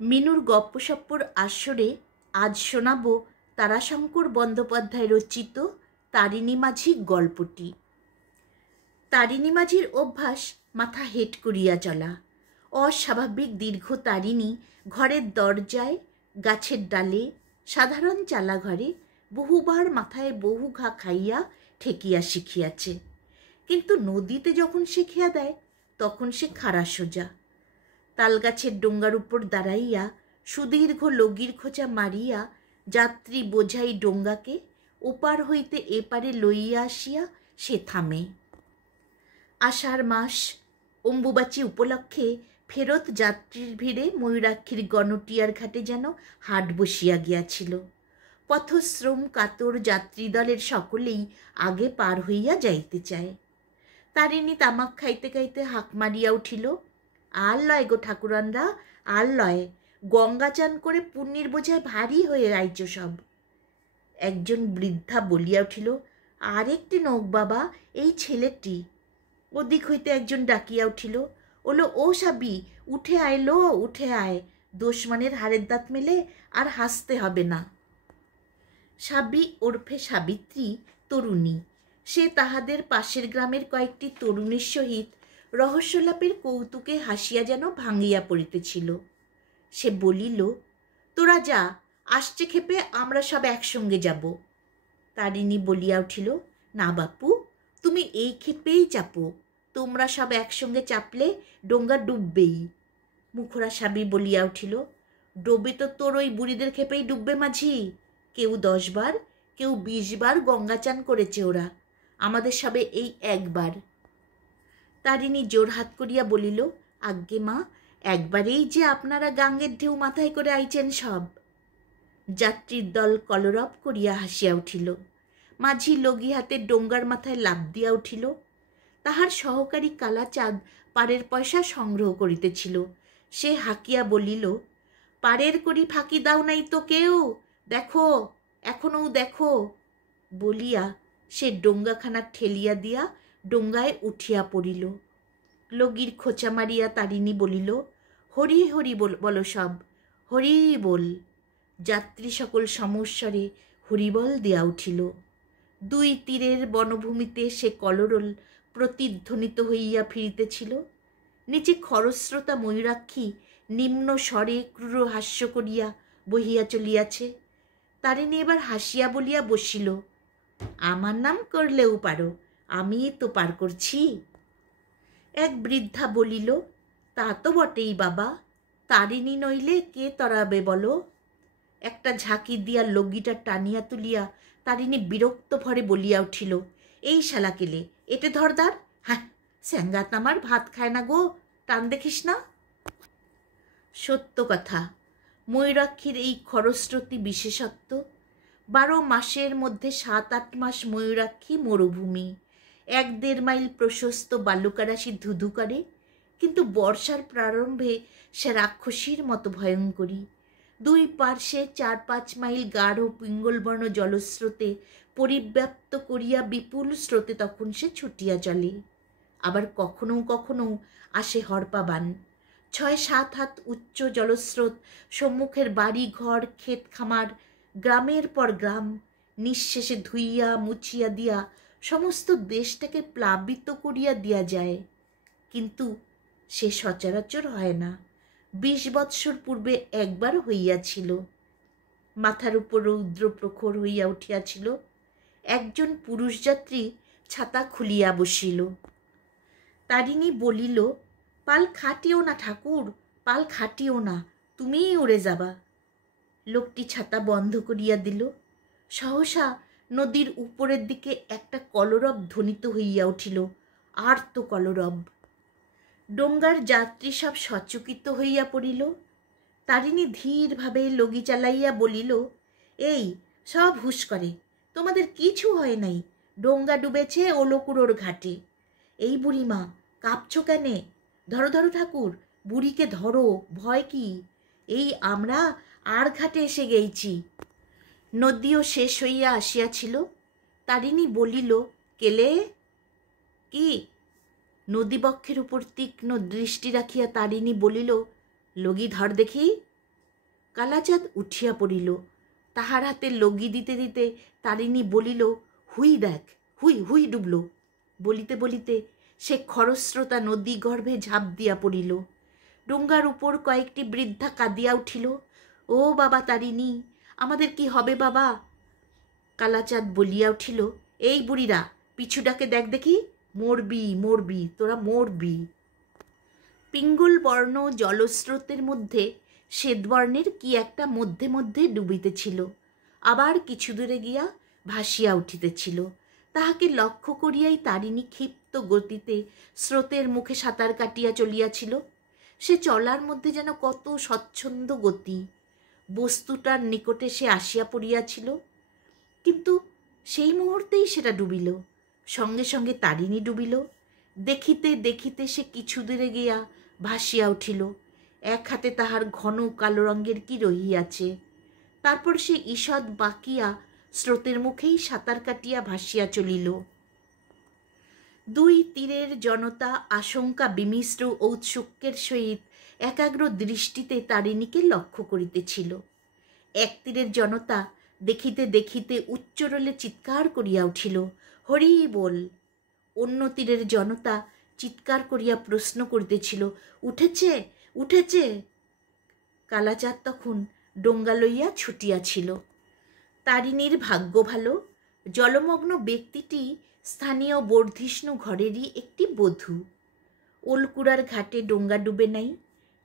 মিনুর গপ্পসপ্পর আসরে আজ শোনাব তারাশঙ্কর বন্দ্যোপাধ্যায় রচিত তারিণী মাঝি গল্পটি। তারিণী মাঝির অভ্যাস মাথা হেঁট করিয়া চলা। অস্বাভাবিক দীর্ঘ তারিণী ঘরের দরজায়, গাছের ডালে, সাধারণ চালাঘরে বহুবার মাথায় বহু ঘা খাইয়া ঠেকিয়া শিখিয়াছে। কিন্তু নদীতে যখন শিখিয়া দেয় তখন সে খাড়া সোজা। তালগাছের ডোঙ্গার উপর দাঁড়াইয়া সুদীর্ঘ লগির খোঁচা মারিয়া যাত্রী বোঝাই ডোঙ্গাকে ওপার হইতে এপারে লইয়া আসিয়া সে থামে। আষাঢ় মাস, অম্বুবাচী উপলক্ষে ফেরত যাত্রীর ভিড়ে ময়ূরাক্ষীর গণটিয়ার ঘাটে যেন হাট বসিয়া গিয়াছিল। পথশ্রম কাতর যাত্রীদলের সকলেই আগে পার হইয়া যাইতে চায়। তারিণী তামাক খাইতে খাইতে হাঁক মারিয়া উঠিল, আর লয় গো ঠাকুরানরা, আর লয়, গঙ্গা চান করে পুণ্যির বোঝায় ভারী হয়ে আইছ সব। একজন বৃদ্ধা বলিয়া উঠিল, আর একটি নৌক বাবা, এই ছেলেটি। ওদিক হইতে একজন ডাকিয়া উঠিল, ওলো ও সাবি, উঠে আয় লো, উঠে আয়, দোষমানের হাড়ের দাঁত মেলে আর হাসতে হবে না। সাবি ওরফে সাবিত্রী তরুণী। সে তাহাদের পাশের গ্রামের কয়েকটি তরুণীর সহিত রহস্যলাপের কৌতুকে হাসিয়া যেন ভাঙিয়া পড়িতেছিল। সে বলিল, তোরা যা, আসছে ক্ষেপে আমরা সব একসঙ্গে যাব। তারিণী বলিয়া উঠিল, না বাপু, তুমি এই ক্ষেপেই চাপো, তোমরা সব একসঙ্গে চাপলে ডোঙ্গা ডুববেই। মুখরা সাবি বলিয়া উঠিল, ডোবে তো তোর ওই বুড়িদের ক্ষেপেই ডুববে মাঝি। কেউ 10 বার, কেউ 20 বার গঙ্গা চান করেছে ওরা, আমাদের সবে এই একবার। তারিণী জোরহাত করিয়া বলিল, আজ্ঞে মা, একবারেই যে আপনারা গাঙ্গের ঢেউ মাথায় করে আইছেন সব। যাত্রীর দল কলরব করিয়া হাসিয়া উঠিল। মাঝি লগি হাতে ডোঙ্গার মাথায় লাফ দিয়া উঠিল। তাহার সহকারী কালাচাঁদ পাড়ের পয়সা সংগ্রহ করিতেছিল। সে হাঁকিয়া বলিল, পাড়ের করি ফাঁকি দাও নাই তো কেউ, দেখো, এখনও দেখো। বলিয়া সে ডোঙ্গাখানা ঠেলিয়া দিয়া ডোঙ্গায় উঠিয়া পড়িল। লগির খোঁচা মারিয়া তারিণী বলিল, হরি হরি বলো সব, হরি বল। যাত্রী সকল সমস্বরে হরিবল দিয়া উঠিল। 2 তীরের বনভূমিতে সে কলরল প্রতিধ্বনিত হইয়া ফিরিতেছিল। নিচে খরস্রোতা ময়ূরাক্ষী নিম্ন স্বরে ক্রূর হাস্য করিয়া বহিয়া চলিয়াছে। তারিণী এবার হাসিয়া বলিয়া বসিল, আমার নাম করলেও পারো, আমি তো পার করছি। এক বৃদ্ধা বলিল, তা তো বটেই বাবা, তারিণী নইলে কে তরাবে বলো। একটা ঝাঁকি দিয়া লগিটা টানিয়া তুলিয়া তারিণী বিরক্ত ভরে বলিয়া উঠিল, এই শালা কেলে, এটে ধরদার, হ্যাঁ, স্যাঙ্গাত আমার ভাত খায় না গো, টান দেখিস না। সত্য কথা, ময়ূরাক্ষীর এই খরস্রোতী বিশেষত্ব। 12 মাসের মধ্যে 7-8 মাস ময়ূরাক্ষী মরুভূমি, 1-1.5 মাইল প্রশস্ত বালুকারাশি ধুধু করে, কিন্তু বর্ষার প্রারম্ভে সে রাক্ষসীর মতো ভয়ঙ্করী। 2 পার্শ্বে 4-5 মাইল গাঢ় পিঙ্গলবর্ণ জলস্রোতে পরিব্যাপ্ত করিয়া বিপুল স্রোতে তখন সে ছুটিয়া চলে। আবার কখনো কখনো আসে হরপাবান। 6-7 হাত উচ্চ জলস্রোত সম্মুখের বাড়ি ঘর, ক্ষেত খামার, গ্রামের পর গ্রাম নিঃশেষে ধুইয়া মুছিয়া দিয়া সমস্ত দেশটাকে প্লাবিত করিয়া দিয়া যায়। কিন্তু সে সচরাচর হয় না। 20 বৎসর পূর্বে একবার হইয়াছিল। মাথার উপর রৌদ্র প্রখর হইয়া উঠিয়াছিল। একজন পুরুষ যাত্রী ছাতা খুলিয়া বসিল। তারিণী বলিল, পাল খাটিও না ঠাকুর, পাল খাটিও না, তুমিই উড়ে যাবা। লোকটি ছাতা বন্ধ করিয়া দিল। সহসা নদীর উপরের দিকে একটা কলরব ধ্বনিত হইয়া উঠিল, আর্ত কলরব। ডোঙ্গার যাত্রী সব সচকিত হইয়া পড়িল। তারিণী ধীরভাবে লগি চালাইয়া বলিল, এই সব হুঁশ করে, তোমাদের কিছু হয় নাই, ডোঙ্গা ডুবেছে ওলকুড়োর ঘাটে। এই বুড়িমা, কাঁপছো কেনে? ধরো ধরো ঠাকুর, বুড়িকে ধরো, ভয় কি? এই আমরা আর ঘাটে এসে গেইছি। নদীও শেষ হইয়া আসিয়াছিল। তারিণী বলিল, কেলে কি? নদীবক্ষের উপর তীক্ষ্ণ দৃষ্টি রাখিয়া তারিণী বলিল, লগি ধর দেখি। কালাচাঁদ উঠিয়া পড়িল। তাহার হাতে লগি দিতে দিতে তারিণী বলিল, হুই দেখ, হুই হুই ডুবল। বলিতে বলিতে সে খরস্রোতা নদী গর্ভে ঝাঁপ দিয়া পড়িল। ডোঙ্গার উপর কয়েকটি বৃদ্ধা কাঁদিয়া উঠিল, ও বাবা তারিণী, আমাদের কি হবে বাবা? কালাচাঁদ বলিয়া উঠিল, এই বুড়িরা, পিছুটাকে দেখ দেখি, মরবি মরবি, তোরা মরবি। পিঙ্গল বর্ণ জলস্রোতের মধ্যে শ্বেতবর্ণের কি একটা মধ্যে মধ্যে ডুবিতেছিল, আবার কিছু দূরে গিয়া ভাসিয়া উঠিতেছিল। তাহাকে লক্ষ্য করিয়াই তারিণী ক্ষিপ্ত গতিতে স্রোতের মুখে সাঁতার কাটিয়া চলিয়াছিল। সে চলার মধ্যে যেন কত স্বচ্ছন্দ গতি। বস্তুটার নিকটে সে আসিয়া পড়িয়াছিল, কিন্তু সেই মুহূর্তেই সেটা ডুবিল। সঙ্গে সঙ্গে তারিণী ডুবিল। দেখিতে দেখিতে সে কিছু দূরে গিয়া ভাসিয়া উঠিল। এক হাতে তাহার ঘন কালো রঙের কি রহিয়াছে। তারপর সে ঈষৎ বাঁকিয়া স্রোতের মুখেই সাঁতার কাটিয়া ভাসিয়া চলিল। দুই তীরের জনতা আশঙ্কা বিমিশ্র ঔৎসুক্যের সহিত একাগ্র দৃষ্টিতে তারিণীকে লক্ষ্য করিতেছিল। এক তীরের জনতা দেখিতে দেখিতে উচ্চরলে চিৎকার করিয়া উঠিল, হরি বল। অন্য তীরের জনতা চিৎকার করিয়া প্রশ্ন করিতেছিল, উঠেছে উঠেছে। কালাচাঁদ তখন ডোঙ্গা লইয়া ছুটিয়াছিল। তারিণীর ভাগ্য ভালো, জলমগ্ন ব্যক্তিটি স্থানীয় বর্ধিষ্ণু ঘরেরই একটি বধূ। ওলকুড়ার ঘাটে ডোঙ্গা ডুবে নাই।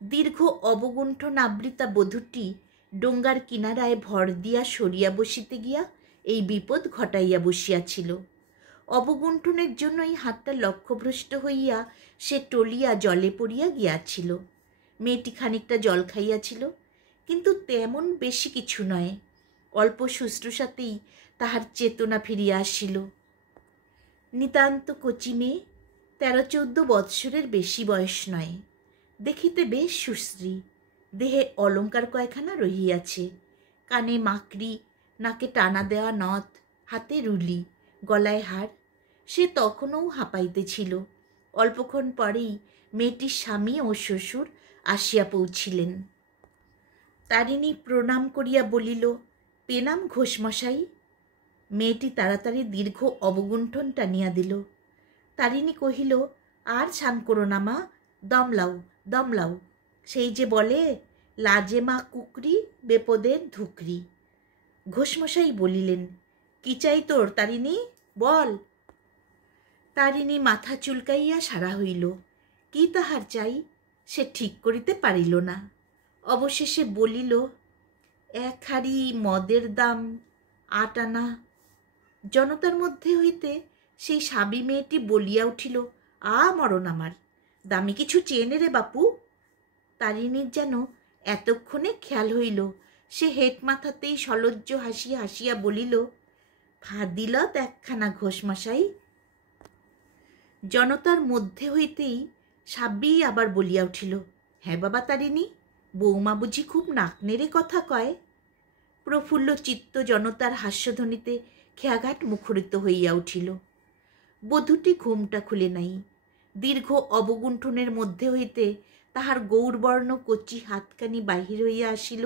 দীর্ঘ অবগুণ্ঠন আবৃতা বধূটি ডোঙ্গার কিনারায় ভর দিয়া সরিয়া বসিতে গিয়া এই বিপদ ঘটাইয়া বসিয়াছিল। অবগুণ্ঠনের জন্যই হাতটা লক্ষ্যভ্রষ্ট হইয়া সে টলিয়া জলে পড়িয়া গিয়াছিল। মেয়েটি খানিকটা জল খাইয়াছিল, কিন্তু তেমন বেশি কিছু নয়। অল্প শুশ্রূষাতেই তাহার চেতনা ফিরিয়া আসিল। নিতান্ত কচি মেয়ে, 13-14 বৎসরের বেশি বয়স নয়। দেখিতে বেশ সুশ্রী। দেহে অলঙ্কার কয়খানা রহিয়াছে, কানে মাকড়ি, নাকে টানা দেওয়া নথ, হাতে রুলি, গলায় হার। সে তখনও হাঁপাইতেছিল। অল্পক্ষণ পরেই মেয়েটির স্বামী ও শ্বশুর আসিয়া পৌঁছিলেন। তারিণী প্রণাম করিয়া বলিল, পেনাম ঘোষমশাই। মেয়েটি তাড়াতাড়ি দীর্ঘ অবগুণ্ঠন টানিয়া দিল। তারিণী কহিল, আর ছান করো না মা, দম লাও দম লাও। সেই যে বলে, লাজে মা কুকরি, বেপদের ধুকরি। ঘোষমশাই বলিলেন, কি চাই তোর তারিণী, বল। তারিণী মাথা চুলকাইয়া সারা হইল। কি তাহার চাই সে ঠিক করিতে পারিল না। অবশেষে বলিল, 1 হাঁড়ি মদের দাম 8 আনা। জনতার মধ্যে হইতে সেই সাবি মেয়েটি বলিয়া উঠিল, মরণ আমার, দামি কিছু চেয়ে নে রে বাপু। তারিণীর যেন এতক্ষণে খেয়াল হইল। সে হেট মাথাতেই সলজ্জ হাসিয়া হাসিয়া বলিল, ফাদিলত একখানা ঘোষমশাই। জনতার মধ্যে হইতেই সাবি আবার বলিয়া উঠিল, হ্যাঁ বাবা তারিণী, বৌমা বুঝি খুব নাক নেড়ে কথা কয়। প্রফুল্ল চিত্ত জনতার হাস্যধ্বনিতে খেয়াঘাট মুখরিত হইয়া উঠিল। বধূটি ঘুমটা খুলে নাই। দীর্ঘ অবগুণ্ঠনের মধ্যে হইতে তাহার গৌরবর্ণ কচি হাতখানি বাহির হইয়া আসিল।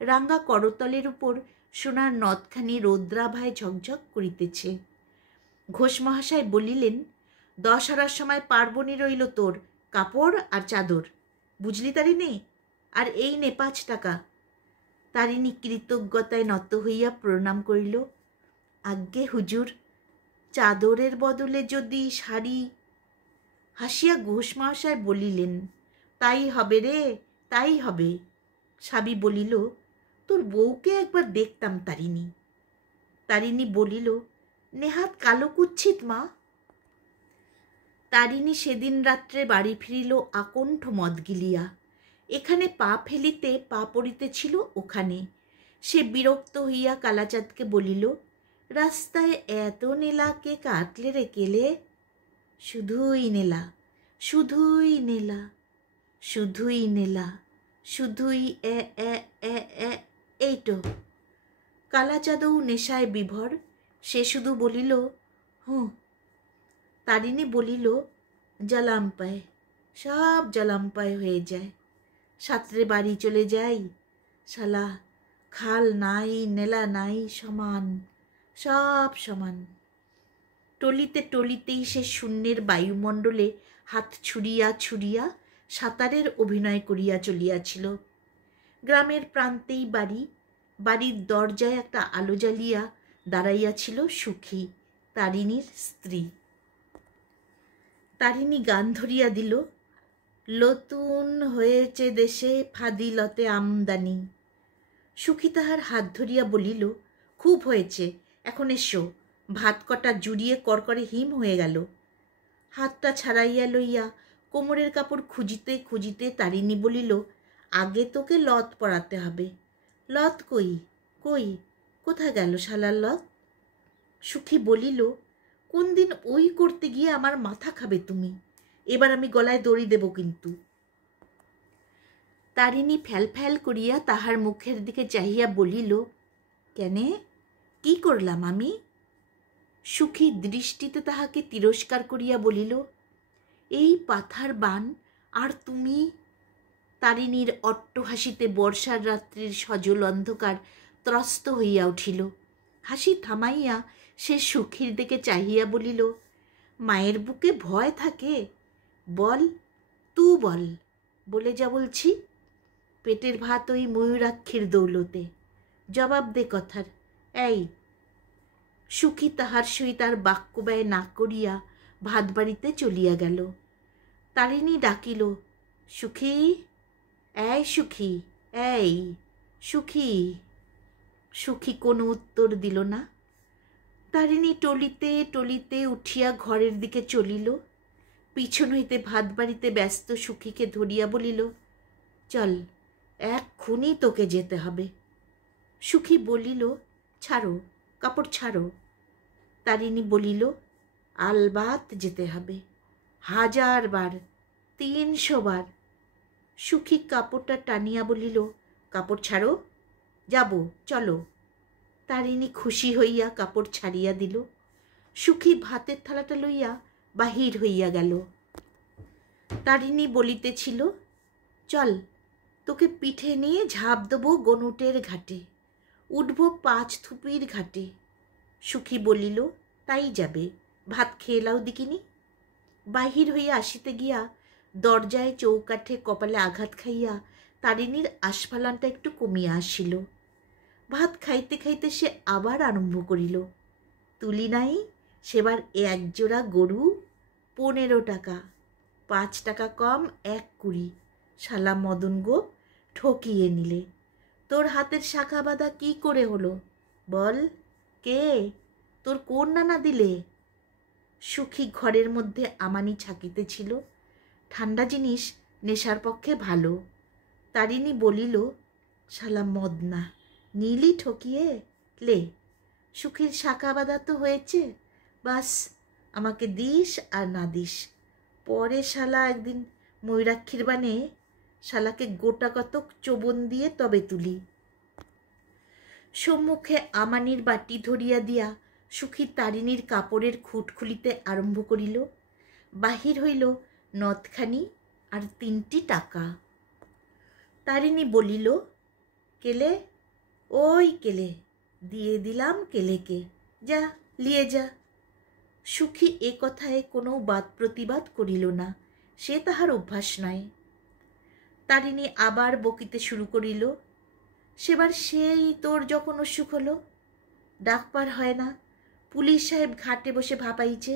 রাঙ্গা করতলের উপর সোনার নথখানি রৌদ্রাভায় ঝকঝক করিতেছে। ঘোষ মহাশয় বলিলেন, 10 আনার সময় পার্বণী রইল তোর কাপড় আর চাদর, বুঝলি তারিণী, আর এই নে 5 টাকা। তারিণী কৃতজ্ঞতায় নত হইয়া প্রণাম করিল, আজ্ঞে হুজুর, চাদরের বদলে যদি শাড়ি। হাসিয়া ঘোষ মহাশয় বলিলেন, তাই হবে রে, তাই হবে। সাবি বলিল, তোর বউকে একবার দেখতাম তারিণী। তারিণী বলিল, নেহাত কালো কুচ্ছিত মা। তারিণী সেদিন রাত্রে বাড়ি ফিরিল আকণ্ঠ মদ গিলিয়া। এখানে পা ফেলিতে পা পড়িতেছিল ওখানে। সে বিরক্ত হইয়া কালাচাঁদকে বলিল, রাস্তায় এত নেলা কে কাটলে রে কেলে? শুধুই নেলা, শুধুই নেলা, শুধুই নেলা, শুধুই এ এ এ এ। এইটো। কালাচাঁদও নেশায় বিভর। সে শুধু বলিল, হুঁ। তারিণী বলিল, জালাম্পায়, সব জালাম্পায় হয়ে যায়। সাঁতরে বাড়ি চলে যাই, শালা খাল নাই নেলা নাই, সমান, সব সমান। টলিতে টলিতেই সে শূন্যের বায়ুমণ্ডলে হাত ছুড়িয়া ছুড়িয়া সাঁতারের অভিনয় করিয়া চলিয়াছিল। গ্রামের প্রান্তেই বাড়ি, বাড়ির দরজায় একটা আলো জ্বালিয়া দাঁড়াইয়াছিল সুখী, তারিণীর স্ত্রী। তারিণী গান ধরিয়া দিল, নতুন হয়েছে দেশে ফাদিলতে আমদানি। সুখী তাহার হাত ধরিয়া বলিল, খুব হয়েছে, এখন এসো, ভাত কটা জুড়িয়ে করকরে হিম হয়ে গেল। হাতটা ছাড়াইয়া লইয়া কোমরের কাপড় খুঁজিতে খুঁজিতে তারিণী বলিল, আগে তোকে লত পরাতে হবে। লত কই কই, কোথায় গেল শালার লত? সুখী বলিল, কোন দিন ওই করতে গিয়ে আমার মাথা খাবে তুমি, এবার আমি গলায় দড়ি দেব কিন্তু। তারিণী ফ্যাল ফ্যাল করিয়া তাহার মুখের দিকে চাহিয়া বলিল, কেনে, কি করলাম আমি? সুখী দৃষ্টিতে তাহাকে তিরস্কার করিয়া বলিল, এই পাথার বান আর তুমি। তারিণীর অট্টহাসিতে বর্ষার রাত্রির সজল অন্ধকার ত্রস্ত হইয়া উঠিল। হাসি থামাইয়া সে সুখীর দিকে চাহিয়া বলিল, মায়ের বুকে ভয় থাকে? বল, তু বল, বলে যা বলছি। পেটের ভাত ওই ময়ূরাক্ষীর দৌলতে, জবাব দে কথার। এই। সুখী তাহার সহিত আর বাক্য ব্যয় না করিয়া ভাত বাড়িতে চলিয়া গেল। তারিণী ডাকিল, সুখী, এই সুখী, এই সুখী। সুখী কোনো উত্তর দিল না। তারিণী টলিতে টলিতে উঠিয়া ঘরের দিকে চলিল। পিছন হইতে ভাত বাড়িতে ব্যস্ত সুখীকে ধরিয়া বলিল, চল, এক্ষুনি তোকে যেতে হবে। সুখী বলিল, ছাড়ো, কাপড় ছাড়ো। তারিণী বলিল, আলবাত যেতে হবে, 1000 বার, 300 বার। সুখী কাপড়টা টানিয়া বলিল, কাপড় ছাড়ো, যাব, চলো। তারিণী খুশি হইয়া কাপড় ছাড়িয়া দিল। সুখী ভাতের থালাটা লইয়া বাহির হইয়া গেল। তারিণী বলিতেছিল, চল, তোকে পিঠে নিয়ে ঝাঁপ দেবো গনুটের ঘাটে, উঠব 5 থুপির ঘাটে। সুখী বলিল, তাই যাবে, ভাত খেয়ে লাও দিকিনি। বাহির হইয়া আসিতে গিয়া দরজায় চৌকাঠে কপালে আঘাত খাইয়া তারিণীর আস্ফালনটা একটু কমিয়া আসিল। ভাত খাইতে খাইতে সে আবার আরম্ভ করিল, তুলি নাই সেবার 1 জোড়া গরু, 15 টাকা, 5 টাকা কম 1 কুড়ি। শালা মদন গো, ঠকিয়ে নিলে। তোর হাতের শাখা বাঁধা কি করে হলো বল? কে, তোর কোন নানা দিলে? সুখী ঘরের মধ্যে আমানি ছাকিতেছিল। ঠান্ডা জিনিস নেশার পক্ষে ভালো। তারিণী বলিল, শালা মদনা, নীলি ঠকিয়ে লে, সুখীর শাখা বাঁধা তো হয়েছে, বাস আমাকে দিস আর না দিস, পরে শালা একদিন ময়ূরাক্ষীর বানে শালাকে গোটা কতক চোবন দিয়ে তবে তুলি। সম্মুখে আমানির বাটি ধরিয়া দিয়া সুখী তারিণীর কাপড়ের খুঁট খুলিতে আরম্ভ করিল। বাহির হইল নথখানি আর 3টি টাকা। তারিণী বলিল, কেলে, ওই কেলে, দিয়ে দিলাম কেলেকে, যা লিয়ে যা। সুখী এ কথায় কোনো বাদ প্রতিবাদ করিল না, সে তাহার অভ্যাস নয়। তারিণী আবার বকিতে শুরু করিল, সেবার সেই তোর যখন অসুখ হলো, ডাকবার হয় না, পুলিশ সাহেব ঘাটে বসে ভাপাইছে,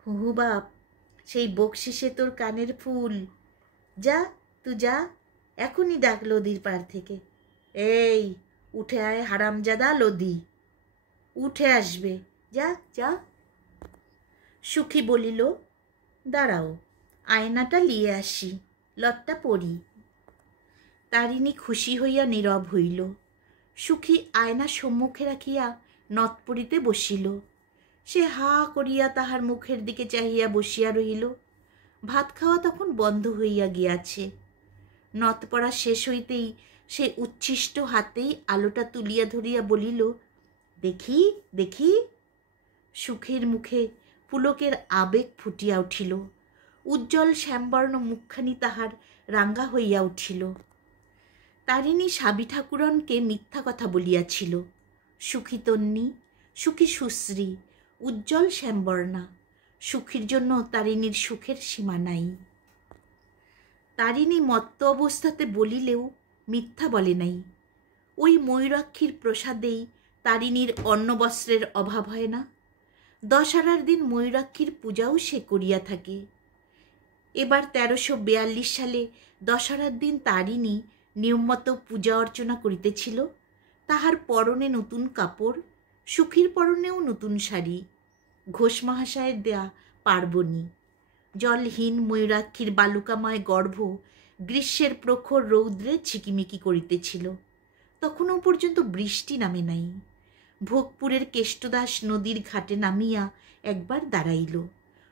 হু বাপ, সেই বকশিসে তোর কানের ফুল। যা, তুই যা, এখনই ডাক লদির পার থেকে, এই উঠে আয় হারামজাদা লদি, উঠে আসবে, যা যা। সুখী বলিল, দাঁড়াও, আয়নাটা লিয়ে আসি, লটটা পরি। তারিণী খুশি হইয়া নীরব হইল। সুখী আয়না সম্মুখে রাখিয়া নথ পরিতে বসিল। সে হা করিয়া তাহার মুখের দিকে চাহিয়া বসিয়া রহিল। ভাত খাওয়া তখন বন্ধ হইয়া গিয়াছে। নথ পড়া শেষ হইতেই সে উচ্ছিষ্ট হাতেই আলোটা তুলিয়া ধরিয়া বলিল, দেখি দেখি। সুখের মুখে পুলকের আবেগ ফুটিয়া উঠিল। উজ্জ্বল শ্যামবর্ণ মুখখানি তাহার রাঙ্গা হইয়া উঠিল। তারিণী সাবি ঠাকুরনকে মিথ্যা কথা বলিয়াছিল। সুখী তন্নী, সুখী সুশ্রী, উজ্জ্বল শ্যামবর্ণা, সুখীর জন্য তারিণীর সুখের সীমা নাই। তারিণী মত্ত অবস্থাতে বলিলেও মিথ্যা বলে নাই। ওই ময়ূরাক্ষীর প্রসাদেই তারিণীর অন্নবস্ত্রের অভাব হয় না। দশহরার দিন ময়ূরাক্ষীর পূজাও সে করিয়া থাকে। এবার 1342 সালে দশহরার দিন তারিণী নিয়মমতো পূজা অর্চনা করিতেছিল। তাহার পরনে নতুন কাপড়, সুখীর পরনেও নতুন শাড়ি, ঘোষ মহাশয়ের দেয়া পার্বণী। জলহীন ময়ূরাক্ষীর বালুকাময় গর্ভ গ্রীষ্মের প্রখর রৌদ্রে ঝিকিমিকি করিতেছিল। তখনও পর্যন্ত বৃষ্টি নামে নাই। ভোগপুরের কেষ্টদাস নদীর ঘাটে নামিয়া একবার দাঁড়াইল।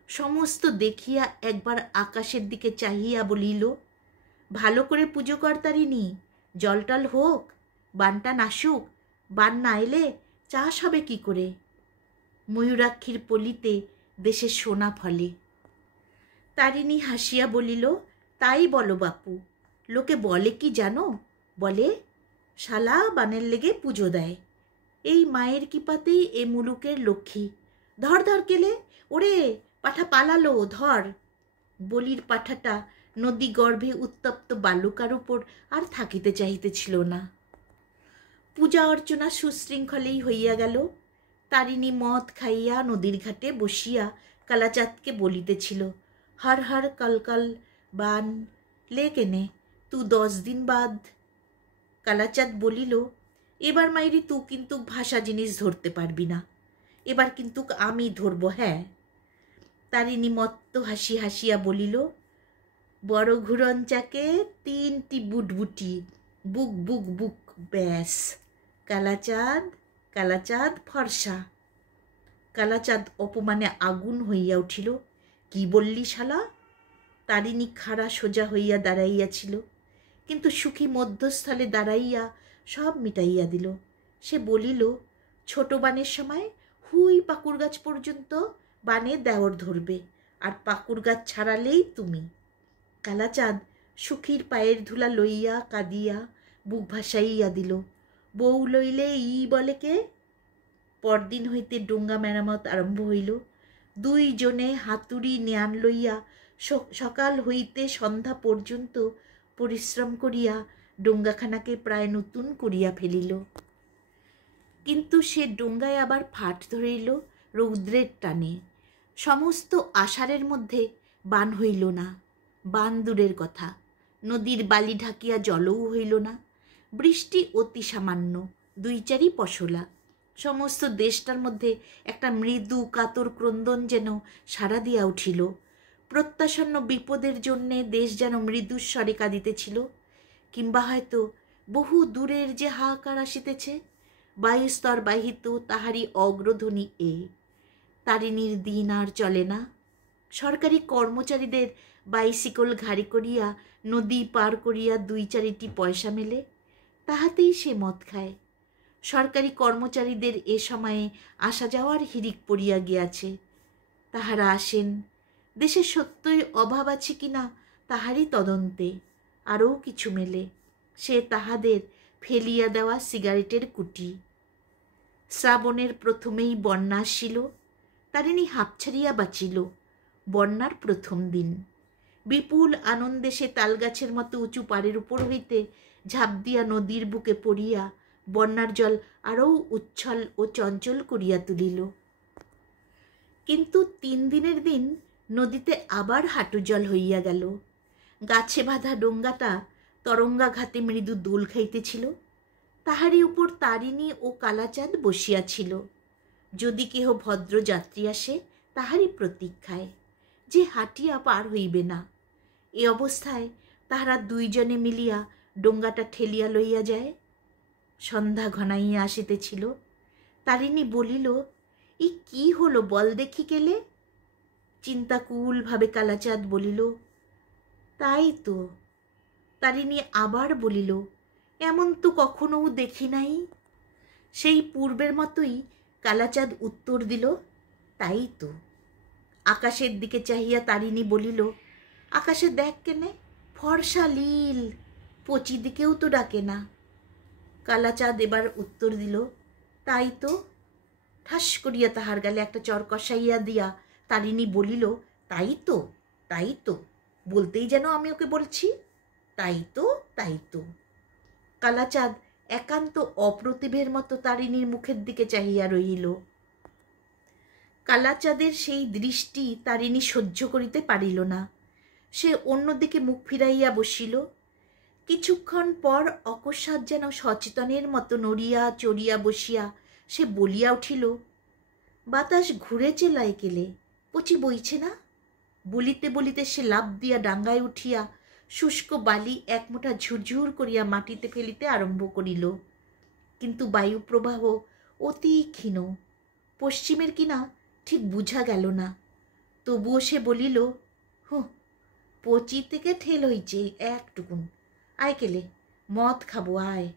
সমস্ত দেখিয়া একবার আকাশের দিকে চাহিয়া বলিল, ভালো করে পুজো কর তারিণী, জলটল হোক, বানটা নাশুক, বান না এলে চাষ হবে কি করে? ময়ূরাক্ষীর পলিতে দেশে সোনা ফলে। তারিণী হাসিয়া বলিল, তাই বলো বাপু। লোকে বলে কি জানো? বলে শালা বানের লেগে পুজো দেয়। এই মায়ের কৃপাতেই এ মুলুকের লক্ষ্মী। ধর ধর কেলে, ওরে পাঠা পালালো, ধর। বলির পাঠাটা নদী গর্ভে উত্তপ্ত বালুকার উপর আর থাকিতে চাহিতেছিল না। পূজা অর্চনা সুশৃঙ্খলেই হইয়া গেল। তারিণী মদ খাইয়া নদীর ঘাটে বসিয়া কালাচাঁদকে বলিতেছিল, হর হর কলকল বান লে কেনে তু 10 দিন বাদ। কালাচাঁদ বলিল, এবার মাইরি তু কিন্তু ভাষা জিনিস ধরতে পারবি না, এবার কিন্তু আমি ধরব। হ্যাঁ। তারিণী মত্ত হাসি হাসিয়া বলিল, বড় ঘুরঞ্চাকে 3টি বুটবুটি, বুক বুক বুক, ব্যাস। কালাচাঁদ কালাচাঁদ ফর্সা। কালাচাঁদ অপমানে আগুন হইয়া উঠিল। কি বললি শালা? তারিণী খাড়া সোজা হইয়া দাঁড়াইয়াছিল, কিন্তু সুখী মধ্যস্থলে দাঁড়াইয়া সব মিটাইয়া দিল। সে বলিল, ছোট বানের সময় হুই পাকুড় গাছ পর্যন্ত বানে দেওর ধরবে, আর পাকুড় গাছ ছাড়ালেই তুমি। কালাচাঁদ সুখীর পায়ের ধুলা লইয়া কাঁদিয়া বুক ভাসাইয়া দিল। বউ লইলে ই বলে কে? পরদিন হইতে ডোঙ্গা মেরামত আরম্ভ হইল। 2 জনে হাতুড়ি নেয়ান লইয়া সকাল হইতে সন্ধ্যা পর্যন্ত পরিশ্রম করিয়া ডোঙ্গাখানাকে প্রায় নতুন করিয়া ফেলিল। কিন্তু সে ডোঙ্গায় আবার ফাট ধরিল রৌদ্রের টানে। সমস্ত আষাঢ়ের মধ্যে বান হইল না। বান দূরের কথা, নদীর বালি ঢাকিয়া জলও হইল না। বৃষ্টি অতি সামান্য, 2-4 পশলা। সমস্ত দেশটার মধ্যে একটা মৃদু কাতর ক্রন্দন যেন সাড়া দিয়া উঠিল। প্রত্যাসন্ন বিপদের জন্যে দেশ যেন মৃদুস্বরে কাঁদিতেছিল। কিংবা হয়তো বহু দূরের যে হাহাকার আসিতেছে, বায়ুস্তর বাহিত তাহারই অগ্রধ্বনি এ। তারিণীর দিন আর চলে না। সরকারি কর্মচারীদের বাইসিকল ঘাড়ি করিয়া নদী পার করিয়া 2-4টি পয়সা মেলে, তাহাতেই সে মদ খায়। সরকারি কর্মচারীদের এ সময়ে আসা যাওয়ার হিড়িক পড়িয়া গিয়াছে। তাহারা আসেন, দেশে সত্যই অভাব আছে কিনা তাহারই তদন্তে। আরও কিছু মেলে, সে তাহাদের ফেলিয়া দেওয়া সিগারেটের কুটি। শ্রাবণের প্রথমেই বন্যা আসিল। তারিণী হাঁপ ছাড়িয়া বাঁচিল। বন্যার প্রথম দিন বিপুল আনন্দে সে তালগাছের মতো উঁচু পাড়ের উপর হইতে ঝাঁপ দিয়া নদীর বুকে পড়িয়া বন্যার জল আরও উচ্ছল ও চঞ্চল করিয়া তুলিল। কিন্তু 3 দিনের দিন নদীতে আবার হাঁটু জল হইয়া গেল। গাছে বাঁধা ডোঙ্গাটা তরঙ্গাঘাতে মৃদু দোল খাইতেছিল। তাহারই উপর তারিণী ও কালাচাঁদ বসিয়াছিল। যদি কেহ ভদ্র যাত্রী আসে তাহারই প্রতীক্ষায়, যে হাঁটিয়া পার হইবে না। এ অবস্থায় তাহারা 2 জনে মিলিয়া ডোঙ্গাটা ঠেলিয়া লইয়া যায়। সন্ধ্যা ঘনাইয়া আসিতেছিল। তারিণী বলিল, ই কি হলো বল দেখি কেলে? চিন্তাকুলভাবে কালাচাঁদ বলিল, তাই তো। তারিণী আবার বলিল, এমন তো কখনো দেখি নাই। সেই পূর্বের মতোই কালাচাঁদ উত্তর দিল, তাই তো। আকাশের দিকে চাহিয়া তারিণী বলিল, আকাশে দেখ কেনে, ফর্সা লীল। পচি দিকেও তো ডাকে না। কালাচাঁদ এবার উত্তর দিল, তাই তো। ঠাস করিয়া তাহার গালে একটা চর কষাইয়া দিয়া তারিণী বলিল, তাই তো, তাই তো, বলতেই যেন আমি ওকে বলছি, তাই তো, তাই তো। কালাচাঁদ একান্ত অপ্রতিভের মতো তারিণীর মুখের দিকে চাহিয়া রহিল। কালাচাঁদের সেই দৃষ্টি তারিণী সহ্য করিতে পারিল না। সে অন্যদিকে মুখ ফিরাইয়া বসিল। কিছুক্ষণ পর অকস্মাৎ যেন সচেতনের মতো নড়িয়া চড়িয়া বসিয়া সে বলিয়া উঠিল, বাতাস ঘুরেছে লাইকেলে, পচি বইছে না। বলিতে বলিতে সে লাফ দিয়া ডাঙ্গায় উঠিয়া শুষ্ক বালি এক মুঠা ঝুরঝুর করিয়া মাটিতে ফেলিতে আরম্ভ করিল। কিন্তু বায়ুপ্রবাহ অতি ক্ষীণ, পশ্চিমের কিনা ঠিক বুঝা গেল না। তবুও সে বলিল, পচি থেকে ঠেল হইছে একটুকুন, আয় কেলে মদ খাবো আয়,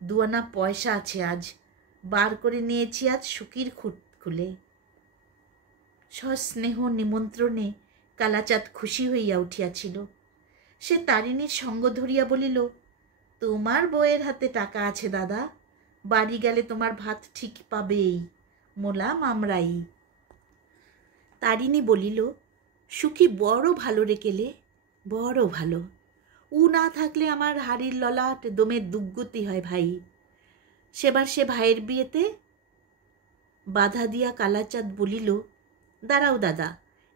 2 আনা পয়সা আছে আজ, বার করে নিয়েছি আজ সুখীর খুঁট খুলে। সস্নেহ নিমন্ত্রণে কালাচাঁদ খুশি হইয়া উঠিয়াছিল। সে তারিণীর সঙ্গ ধরিয়া বলিল, তোমার বউয়ের হাতে টাকা আছে দাদা, বাড়ি গেলে তোমার ভাত ঠিক পাবেই, মোলাম আমরাই। তারিণী বলিল, সুখী বড় ভালো রে কেলে, বড় ভালো। উ না থাকলে আমার হাড়ির ললাট দমে দুর্গতি হয় ভাই। সেবার সে ভাইয়ের বিয়েতে বাধা দিয়া কালাচাঁদ বলিল, দাঁড়াও দাদা,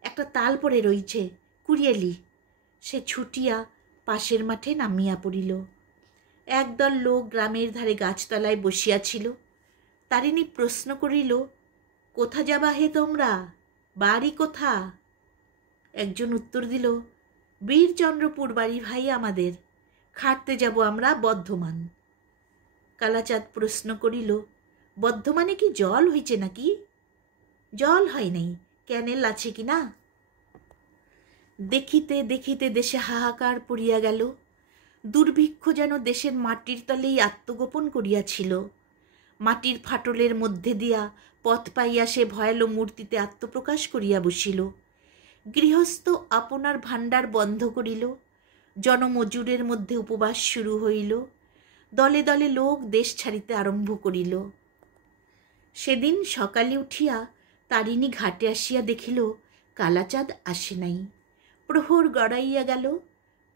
একটা তাল পড়ে রইছে, কুড়িয়েলি। সে ছুটিয়া পাশের মাঠে নামিয়া পড়িল। একদল লোক গ্রামের ধারে গাছতলায় বসিয়াছিল। তারিণী প্রশ্ন করিল, কোথা যাবা হে তোমরা, বাড়ি কোথা? একজন উত্তর দিল, বীরচন্দ্রপুর বাড়ি ভাই আমাদের, খাটতে যাব আমরা বর্ধমান। কালাচাঁদ প্রশ্ন করিল, বর্ধমানে কি জল হইছে নাকি? জল হয় নাই, ক্যানেল আছে কি না? দেখিতে দেখিতে দেশে হাহাকার পড়িয়া গেল। দুর্ভিক্ষ যেন দেশের মাটির তলেই আত্মগোপন করিয়াছিল। মাটির ফাটলের মধ্যে দিয়া পথ পাইয়া সে ভয়ালো মূর্তিতে আত্মপ্রকাশ করিয়া বসিল। গৃহস্থ আপনার ভাণ্ডার বন্ধ করিল। জনমজুরের মধ্যে উপবাস শুরু হইল। দলে দলে লোক দেশ ছাড়িতে আরম্ভ করিল। সেদিন সকালে উঠিয়া তারিণী ঘাটে আসিয়া দেখিল কালাচাঁদ আসে নাই। প্রহর গড়াইয়া গেল,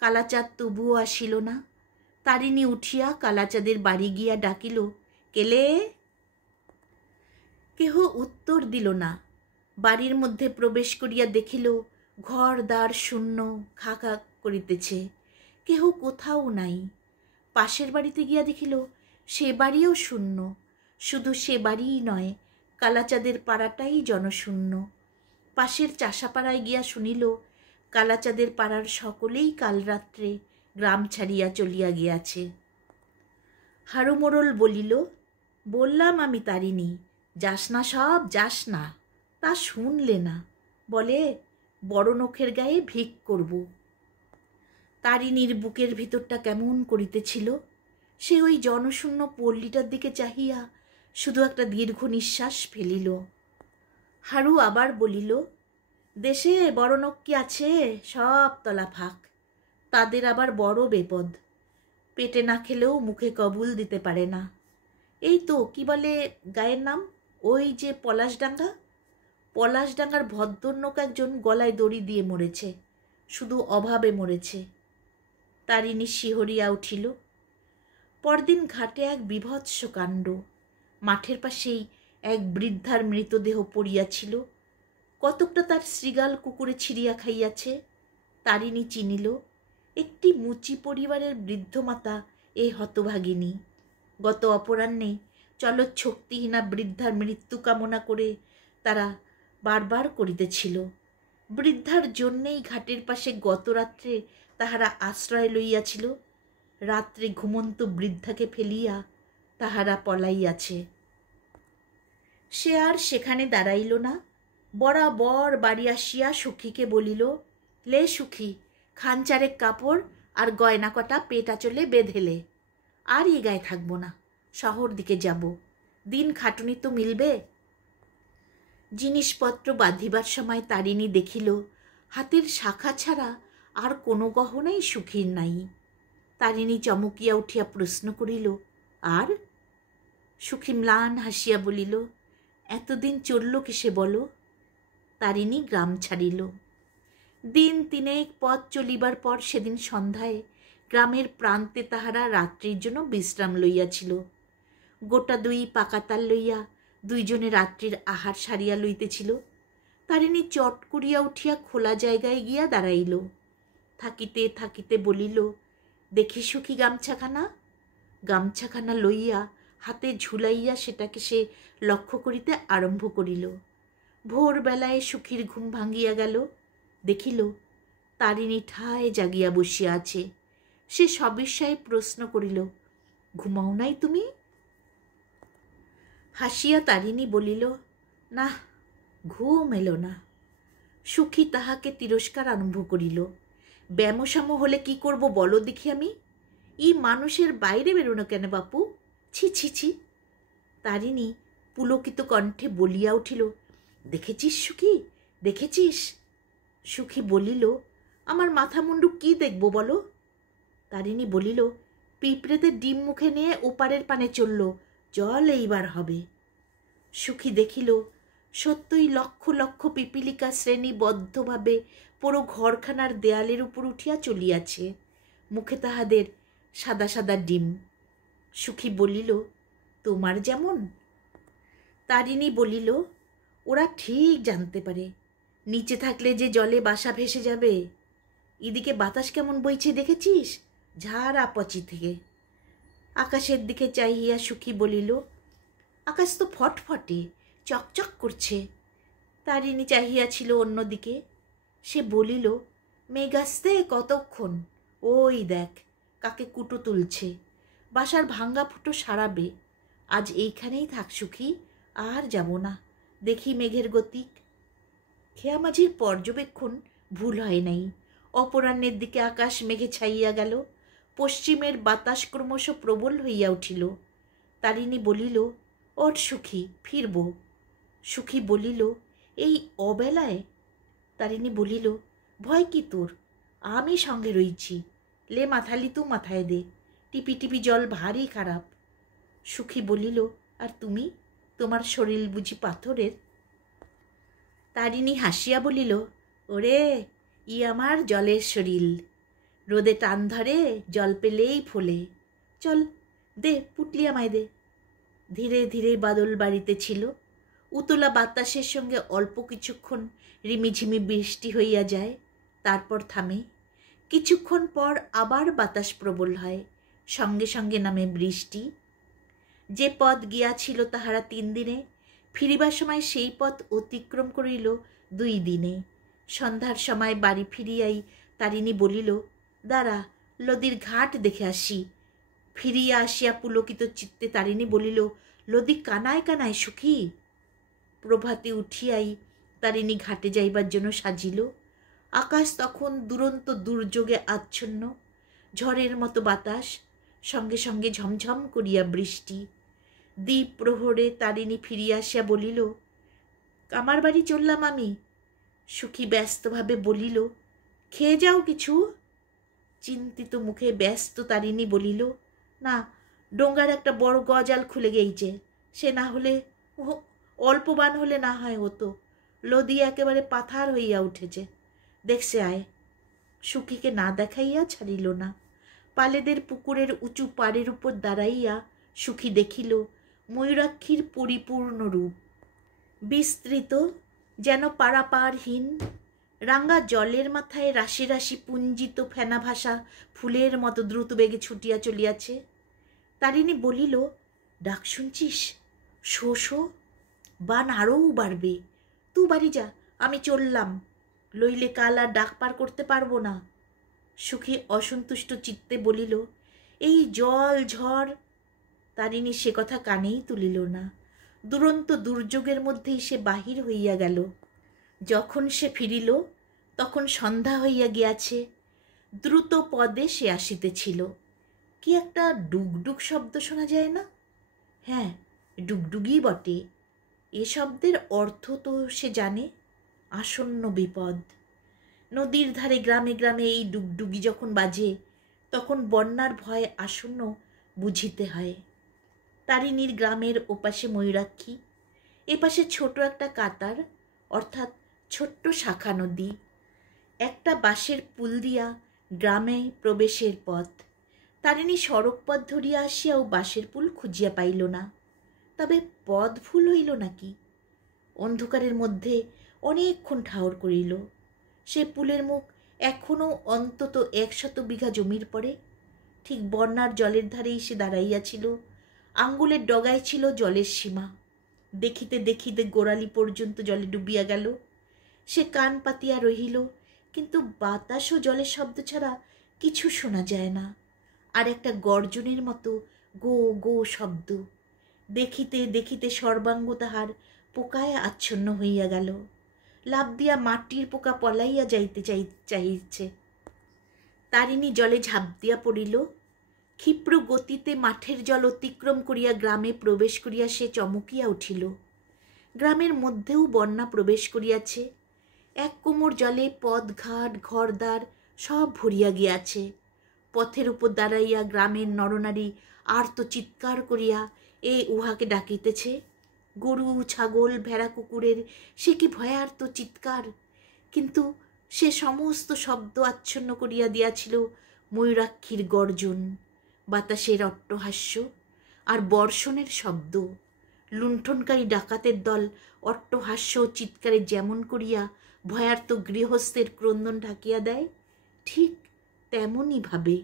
কালাচাঁদ তবুও আসিল না। তারিণী উঠিয়া কালাচাঁদের বাড়ি গিয়া ডাকিল, কেলে? কেহ উত্তর দিল না। বাড়ির মধ্যে প্রবেশ করিয়া দেখিল ঘর দ্বার শূন্য, খা খা করিতেছে, কেহ কোথাও নাই। পাশের বাড়িতে গিয়া দেখিল সে বাড়িও শূন্য। শুধু সে বাড়িই নয়, কালাচাঁদের পাড়াটাই জনশূন্য। পাশের চাষাপাড়ায় গিয়া শুনিল কালাচাঁদের পাড়ার সকলেই কাল রাত্রে গ্রাম ছাড়িয়া চলিয়া গিয়াছে। হারু মোড়ল বলিল, বললাম আমি তারিণী, যাস না, সব যাস না। তা শুনলে না, বলে বড় নখের গায়ে ভিক করব। তারিণীর বুকের ভিতরটা কেমন করিতেছিল। সে ওই জনশূন্য পল্লীটার দিকে চাহিয়া শুধু একটা দীর্ঘ নিঃশ্বাস ফেলিল। হারু আবার বলিল, দেশে বড় নখ কি আছে? সব তলা ফাঁক। তাদের আবার বড় বেপদ, পেটে না খেলেও মুখে কবুল দিতে পারে না। এই তো কি বলে গায়ের নাম, ওই যে পলাশডাঙ্গা, পলাশডাঙ্গার ভদ্রনোক একজন গলায় দড়ি দিয়ে মরেছে, শুধু অভাবে মরেছে। তারিণী শিহরিয়া উঠিল। পরদিন ঘাটে এক বিভৎস কাণ্ড। মাঠের পাশেই এক বৃদ্ধার মৃতদেহ পড়িয়াছিল। কতকটা তার শৃগাল কুকুরে ছিঁড়িয়া খাইয়াছে। তারিণী চিনিল, একটি মুচি পরিবারের বৃদ্ধ মাতা এই হতভাগিনী। গত অপরাহ্নে চলচ্ছক্তিহীনা বৃদ্ধার মৃত্যু কামনা করে তারা বারবার করিতেছিল। বৃদ্ধার জন্যেই ঘাটের পাশে গত রাত্রে তাহারা আশ্রয় লইয়াছিল। রাত্রে ঘুমন্ত বৃদ্ধাকে ফেলিয়া তাহারা পলাইয়াছে। সে আর সেখানে দাঁড়াইল না, বরাবর বাড়ি আসিয়া সখীকে বলিল, লে সুখী, খানচারেক কাপড় আর গয়না কটা পেট আঁচলে বেঁধেলে। আর এ গায়ে থাকবো না, শহর দিকে যাব, দিন খাটুনি তো মিলবে। জিনিসপত্র বাঁধিবার সময় তারিণী দেখিল হাতের শাখা ছাড়া আর কোনো গহনাই সুখীর নাই। তারিণী চমকিয়া উঠিয়া প্রশ্ন করিল, আর? সুখী ম্লান হাসিয়া বলিল, এতদিন চলল কিসে বলো? তারিণী গ্রাম ছাড়িল। দিন তিনেক পথ চলিবার পর সেদিন সন্ধ্যায় গ্রামের প্রান্তে তাহারা রাত্রির জন্য বিশ্রাম লইয়াছিল। গোটা দুই পাকাতাল লইয়া দুইজনে রাত্রির আহার সারিয়া লইতেছিল। তারিণী চট করিয়া উঠিয়া খোলা জায়গায় গিয়া দাঁড়াইল। থাকিতে থাকিতে বলিল, দেখি সুখী গামছাখানা। গামছাখানা লইয়া হাতে ঝুলাইয়া সেটাকে সে লক্ষ্য করিতে আরম্ভ করিল। ভোরবেলায় সুখীর ঘুম ভাঙিয়া গেল। দেখিল তারিণী ঠায় জাগিয়া বসিয়া আছে। সে সবিস্ময়ে প্রশ্ন করিল, ঘুমাও নাই তুমি? হাসিয়া তারিণী বলিল, না, ঘুম এলো না। সুখী তাহাকে তিরস্কার আরম্ভ করিল, ব্যামোসামো হলে কি করব বলো দেখি আমি? ই মানুষের বাইরে বেরোনো কেন বাপু? ছি ছি ছি। তারিণী পুলকিত কণ্ঠে বলিয়া উঠিল, দেখেছিস সুখী, দেখেছিস? সুখী বলিল, আমার মাথা মুন্ডু কি দেখব বলো? তারিণী বলিল, পিঁপড়েতে ডিম মুখে নিয়ে ওপারের পানে চলল, জল এইবার হবে। সুখী দেখিল সত্যই লক্ষ লক্ষ পিপিলিকা শ্রেণীবদ্ধভাবে পুরো ঘরখানার দেয়ালের উপর উঠিয়া চলিয়াছে, মুখে তাহাদের সাদা সাদা ডিম। সুখী বলিল, তোমার যেমন? তারিণী বলিল, ওরা ঠিক জানতে পারে নিচে থাকলে যে জলে বাসা ভেসে যাবে। এদিকে বাতাস কেমন বইছে দেখেছিস? ঝাড় আপচি থেকে। আকাশের দিকে চাহিয়া সুখী বলিল, আকাশ তো ফটফটে, চকচক করছে। তারিণী চাহিয়াছিল অন্যদিকে। সে বলিল, মেঘ আসতে কতক্ষণ? ওই দেখ কাকে কুটো তুলছে, বাসার ভাঙ্গা ফুটো সারাবে। আজ এইখানেই থাক সুখী, আর যাব না, দেখি মেঘের গতিক। খেয়ামাঝির পর্যবেক্ষণ ভুল হয় নাই। অপরাহ্নের দিকে আকাশ মেঘে ছাইয়া গেল। পশ্চিমের বাতাস ক্রমশ প্রবল হইয়া উঠিল। তারিণী বলিল, ওর সুখী, ফিরব। সুখী বলিল, এই অবেলায়? তারিণী বলিল, ভয় কি তোর? আমি সঙ্গে রইছি। লে মাথালি তু মাথায় দে, টিপি টিপি জল ভারী খারাপ। সুখী বলিল, আর তুমি, তোমার শরীর বুঝি পাথরের? তারিণী হাসিয়া বলিল, ওরে, ই আমার জলের শরীর, রোদে টান ধরে, জল পেলেই ফোলে। চল দে, পুটলি আমায় দে। ধীরে ধীরে বাদল বাড়িতেছিল। উতলা বাতাসের সঙ্গে অল্প কিছুক্ষণ রিমিঝিমি বৃষ্টি হইয়া যায়, তারপর থামে। কিছুক্ষণ পর আবার বাতাস প্রবল হয়, সঙ্গে সঙ্গে নামে বৃষ্টি। যে পথ গিয়াছিল তাহারা 3 দিনে, ফিরিবার সময় সেই পথ অতিক্রম করিল 2 দিনে। সন্ধ্যার সময় বাড়ি ফিরিয়াই তারিণী বলিল, দাঁড়া, লদির ঘাট দেখে আসি। ফিরিয়া আসিয়া পুলকিত চিত্তে তারিণী বলিল, লদি কানায় কানায় সুখী। প্রভাতে উঠিয়াই তারিণী ঘাটে যাইবার জন্য সাজিল। আকাশ তখন দুরন্ত দুর্যোগে আচ্ছন্ন, ঝড়ের মতো বাতাস, সঙ্গে সঙ্গে ঝমঝম করিয়া বৃষ্টি। দ্বীপ প্রহরে তারিণী ফিরিয়া আসিয়া বলিল, কামার বাড়ি চললাম আমি। সুখী ব্যস্তভাবে বলিল, খেয়ে যাও কিছু। চিন্তিত মুখে ব্যস্ত তারিণী বলিল, না, ডোঙ্গার একটা বড় গজাল খুলে গেইছে, সে না হলে, অল্প বান হলে না হয় হতো, লদি একেবারে পাথার হইয়া উঠেছে, দেখছে আয়। সুখীকে না দেখাইয়া ছাড়িল না। পালেদের পুকুরের উঁচু পাড়ের উপর দাঁড়াইয়া সুখী দেখিল ময়ূরাক্ষীর পরিপূর্ণ রূপ, বিস্তৃত যেন পারাপারহীন। রাঙ্গা জলের মাথায় রাশি রাশি পুঞ্জিত ফেনা ভাসা ফুলের মতো দ্রুত বেগে ছুটিয়া চলিয়াছে। তারিণী বলিল, ডাক শুনছিস? শো শো, বান আরও বাড়বে। তু বাড়ি যা, আমি চললাম, লইলে কাল আর ডাক পার করতে পারবো না। সুখী অসন্তুষ্ট চিত্তে বলিল, এই জল ঝড়। তারিণী সে কথা কানেই তুলিল না। দুরন্ত দুর্যোগের মধ্যেই সে বাহির হইয়া গেল। যখন সে ফিরিল তখন সন্ধ্যা হইয়া গিয়াছে। দ্রুত পদে সে আসিতেছিল। কি একটা ডুগডুগ শব্দ শোনা যায় না? হ্যাঁ, ডুগডুগই বটে। এ শব্দের অর্থ তো সে জানে, আসন্ন বিপদ। নদীর ধারে গ্রামে গ্রামে এই ডুগডুগি যখন বাজে, তখন বন্যার ভয় আসন্ন বুঝিতে হয়। তারিণীর গ্রামের ওপাশে ময়ূরাক্ষী, এপাশে ছোট একটা কাতার অর্থাৎ ছোট্ট শাখা নদী। একটা বাঁশের পুল দিয়া গ্রামে প্রবেশের পথ। তারিণী সড়ক পথ ধরিয়া আসিয়াও বাঁশের পুল খুঁজিয়া পাইল না। তবে পথ ভুল হইল নাকি? অন্ধকারের মধ্যে অনেকক্ষণ ঠাউর করিল। সে পুলের মুখ এখনও অন্তত 100 বিঘা জমির পরে। ঠিক বন্যার জলের ধারেই সে দাঁড়াইয়াছিল। আঙ্গুলের ডগায় ছিল জলের সীমা। দেখিতে দেখিতে গোড়ালি পর্যন্ত জলে ডুবিয়া গেল। সে কান পাতিয়া রহিল, কিন্তু বাতাস ও জলের শব্দ ছাড়া কিছু শোনা যায় না। আর একটা গর্জনের মতো গো গো শব্দ। দেখিতে দেখিতে সর্বাঙ্গ তাহার পোকায় আচ্ছন্ন হইয়া গেল। লাফ দিয়া মাটির পোকা পলাইয়া যাইতে চাইছে। তারিণী জলে ঝাঁপ দিয়া পড়িল। ক্ষিপ্র গতিতে মাঠের জল অতিক্রম করিয়া গ্রামে প্রবেশ করিয়া সে চমকিয়া উঠিল। গ্রামের মধ্যেও বন্যা প্রবেশ করিয়াছে। এক কোমর জলে পথঘাট ঘরদ্বার সব ভরিয়া গিয়াছে। পথের উপর দাঁড়াইয়া গ্রামের নরনারী আর্ত চিৎকার করিয়া উহাকে ডাকিতেছে। গরু ছাগল ভেড়া কুকুরের সে কি ভয়ার্ত চিৎকার! কিন্তু সে সমস্ত শব্দ আচ্ছন্ন করিয়া দিয়াছিল ময়ূরাক্ষীর গর্জন, বাতাসের অট্টহাস্য আর বর্ষণের শব্দ। লুণ্ঠনকারী ডাকাতের দল অট্টহাস্য ও চিৎকারে যেমন করিয়া ভয়ার্ত গৃহস্থের ক্রন্দন ঢাকিয়া দেয়, ঠিক তেমনই ভাবে।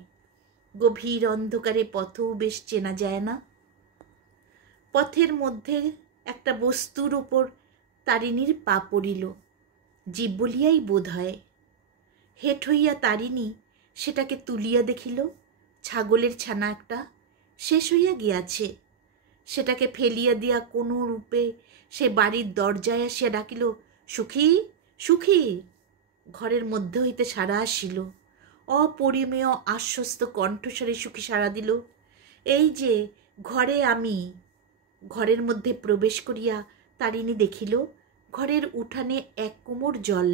গভীর অন্ধকারে পথও বেশ চেনা যায় না। পথের মধ্যে একটা বস্তুর ওপর তারিণীর পা পড়িল, জীব বলিয়াই বোধ হয়। হেঁট হইয়া তারিণী সেটাকে তুলিয়া দেখিল, ছাগলের ছানা একটা, শেষ হইয়া গিয়াছে। সেটাকে ফেলিয়া দিয়া কোনো রূপে সে বাড়ির দরজায় আসিয়া ডাকিল, সুখী সুখী। ঘরের মধ্যে হইতে সাড়া আসিল। অপরিমেয় আশ্বস্ত কণ্ঠস্বরে সুখী সাড়া দিল, এই যে ঘরে আমি। ঘরের মধ্যে প্রবেশ করিয়া তারিণী দেখিল ঘরের উঠানে এক কোমর জল,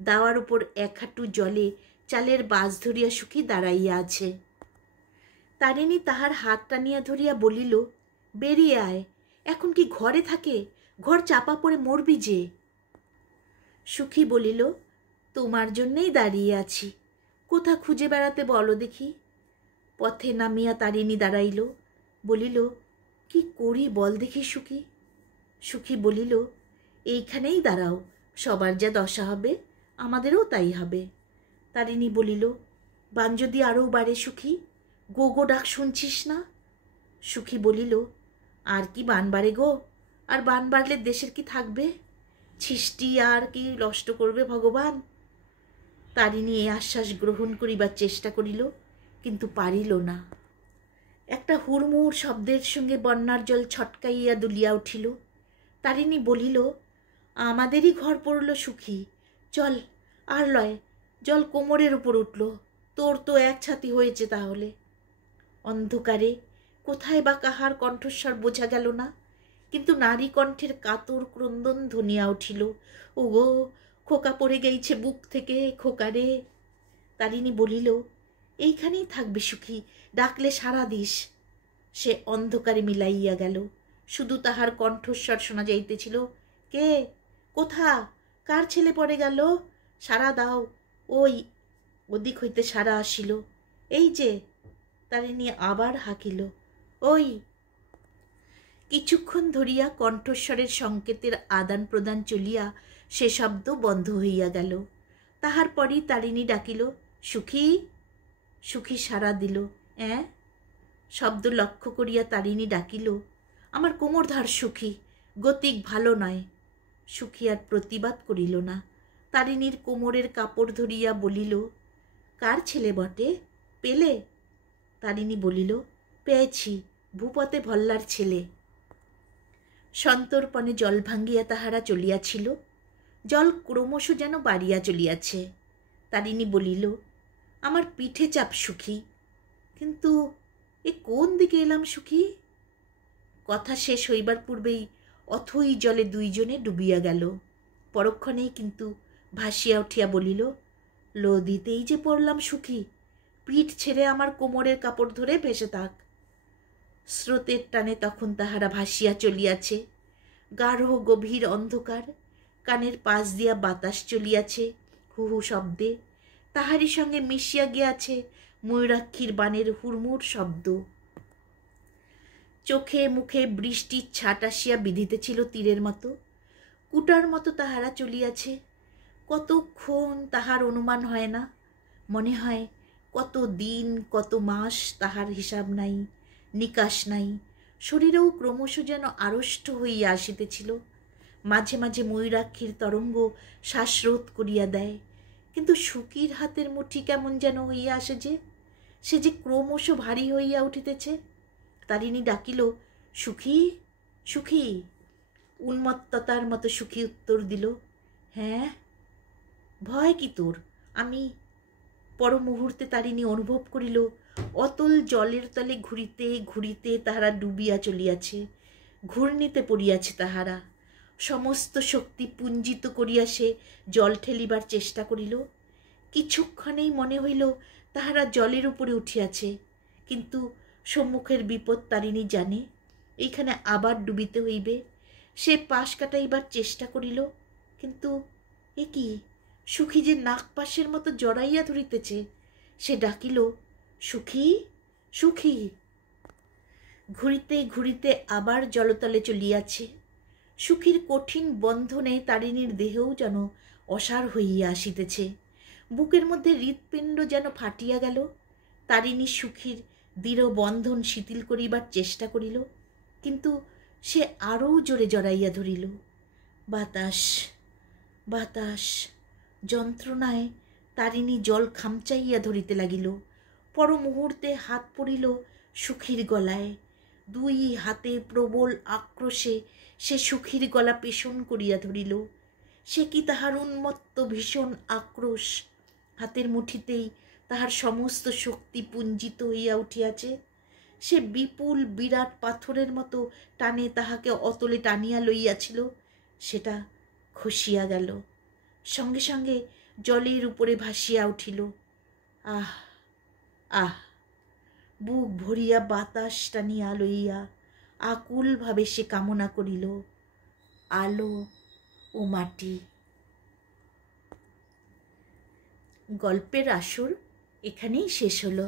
দাওয়ার উপর 1 হাঁটু জলে চালের বাস ধরিয়া সুখী দাঁড়াইয়া আছে। তারিণী তাহার হাত টানিয়া ধরিয়া বলিল, বেরিয়ে আয়, এখন কি ঘরে থাকে? ঘর চাপা পড়ে মরবি যে। সুখী বলিল, তোমার জন্যেই দাঁড়িয়ে আছি, কোথা খুঁজে বেড়াতে বলো দেখি। পথে নামিয়া তারিণী দাঁড়াইল, বলিল, কি করি বল দেখি সুখী। সুখী বলিল, এইখানেই দাঁড়াও, সবার যা দশা হবে আমাদেরও তাই হবে। তারিণী বলিল, বান যদি আরও বাড়ে সুখী, গো গো ডাক শুনছিস না? সুখী বলিল, আর কি বান বাড়ে গো, আর বান বাড়লে দেশের কি থাকবে? সৃষ্টি আর কি নষ্ট করবে ভগবান? তারিণী এই আশ্বাস গ্রহণ করিবার চেষ্টা করিল, কিন্তু পারিল না। একটা হুড়মুড় শব্দের সঙ্গে বন্যার জল ছটকাইয়া দুলিয়া উঠিল। তারিণী বলিল, আমাদেরই ঘর পড়ল সুখী, চল। আর লয়, জল কোমরের উপর উঠল, তোর তো 1 ছাতি হয়েছে তাহলে। অন্ধকারে কোথায় বা কাহার কণ্ঠস্বর বোঝা গেল না, কিন্তু নারী কণ্ঠের কাতর ক্রন্দন ধ্বনিয়া উঠিল, ওগো খোকা পড়ে গেইছে বুক থেকে, খোকারে। তারিণী বলিল, এইখানেই থাকবে সুখী, ডাকলে সাড়া দিস। সে অন্ধকারে মিলাইয়া গেল, শুধু তাহার কণ্ঠস্বর শোনা যাইতেছিল, কে, কোথা, কার ছেলে পড়ে গেল, সাড়া দাও। ওই ওদিক হইতে সাড়া আসিল, এই যে। তারিণী আবার হাঁকিল, ওই। কিছুক্ষণ ধরিয়া কণ্ঠস্বরের সংকেতের আদান প্রদান চলিয়া সে শব্দ বন্ধ হইয়া গেল। তাহার পরই তারিণী ডাকিল, সুখী। সুখী সাড়া দিল, শব্দ লক্ষ্য করিয়া তারিণী ডাকিল, আমার কোমর ধর সুখী, গতিক ভালো নয়। সুখী আর প্রতিবাদ করিল না। তারিণীর কোমরের কাপড় ধরিয়া বলিল, কার ছেলে বটে, পেলে? তারিণী বলিল, পেয়েছি, ভূপতে ভল্লার ছেলে। সন্তর্পণে জল ভাঙ্গিয়া তাহারা চলিয়াছিল। জল ক্রমশ যেন বাড়িয়া চলিয়াছে। তারিণী বলিল, আমার পিঠে চাপ সুখী, কিন্তু এ কোন দিকে এলাম সুখী? কথা শেষ হইবার পূর্বেই অথই জলে 2 জনে ডুবিয়া গেল। পরক্ষণেই কিন্তু ভাসিয়া উঠিয়া বলিল, নদীতেই যে পড়লাম সুখী, পিঠ ছেড়ে আমার কোমরের কাপড় ধরে ভেসে থাক। স্রোতের টানে তখন তাহারা ভাসিয়া চলিয়াছে। গাঢ় গভীর অন্ধকার, কানের পাশ দিয়া বাতাস চলিয়াছে হু হু শব্দে। তাহারই সঙ্গে মিশিয়া গিয়াছে ময়ূরাক্ষীর বাণের হুড়মুড় শব্দ। চোখে মুখে বৃষ্টির ছাট আসিয়া বিঁধিতেছিল তীরের মতো। কুটার মতো তাহারা চলিয়াছে। কতক্ষণ তাহার অনুমান হয় না, মনে হয় কত দিন কত মাস, তাহার হিসাব নাই, নিকাশ নাই। শরীরেও ক্রমশ যেন আড়ষ্ট হইয়া আসিতেছিল। মাঝে মাঝে ময়ূরাক্ষীর তরঙ্গ শ্বাসরোধ করিয়া দেয়, কিন্তু সুখীর হাতের মুঠি কেমন যেন হইয়া আসে যে, সে যে ক্রমশ ভারী হইয়া উঠিতেছে। তারিণী ডাকিল, সুখী, সুখী। উন্মত্ততার মতো সুখী উত্তর দিল, হ্যাঁ। ভয় কি তোর? আমি। পর মুহূর্তে তারিণী অনুভব করিল অতল জলের তলে ঘুরিতে ঘুরিতে তাহারা ডুবিয়া চলিয়াছে, ঘূর্ণিতে পড়িয়াছে তাহারা। সমস্ত শক্তি পুঞ্জিত করিয়া সে জল ঠেলিবার চেষ্টা করিল। কিছুক্ষণেই মনে হইল তাহারা জলের উপরে উঠিয়াছে, কিন্তু সম্মুখের বিপদ তারিণী জানে, এইখানে আবার ডুবিতে হইবে। সে পাশ কাটাইবার চেষ্টা করিল, কিন্তু এ কি, সুখী যে নাগপাশের মতো জড়াইয়া ধরিতেছে। সে ডাকিল, সুখী, সুখী। ঘুরিতে ঘুরিতে আবার জলতলে চলিয়াছে। সুখীর কঠিন বন্ধনে তারিণীর দেহেও যেন অসাড় হইয়া আসিতেছে। বুকের মধ্যে হৃৎপিণ্ড যেন ফাটিয়া গেল। তারিণী সুখীর দৃঢ় বন্ধন শিথিল করিবার চেষ্টা করিল, কিন্তু সে আরও জোরে জড়াইয়া ধরিল। বাতাস, বাতাস। যন্ত্রণায় তারিণী জল খামচাইয়া ধরিতে লাগিল। পর মুহূর্তে হাত পড়িল সুখীর গলায়। দুই হাতে প্রবল আক্রোশে সে সুখীর গলা পেষণ করিয়া ধরিল। সে কি তাহার উন্মত্ত ভীষণ আক্রোশ! হাতের মুঠিতেই তাহার সমস্ত শক্তি পুঞ্জিত হইয়া উঠিয়াছে। সে বিপুল বিরাট পাথরের মতো টানে তাহাকে অতলে টানিয়া লইয়াছিল, সেটা খসিয়া গেল। সঙ্গে সঙ্গে জলের উপরে ভাসিয়া উঠিল। আহ, আহ! বুক ভরিয়া বাতাস টানিয়া লইয়া আকুলভাবে সে কামনা করিল আলো ও মাটি। গল্পের আসর এখানেই শেষ হলো।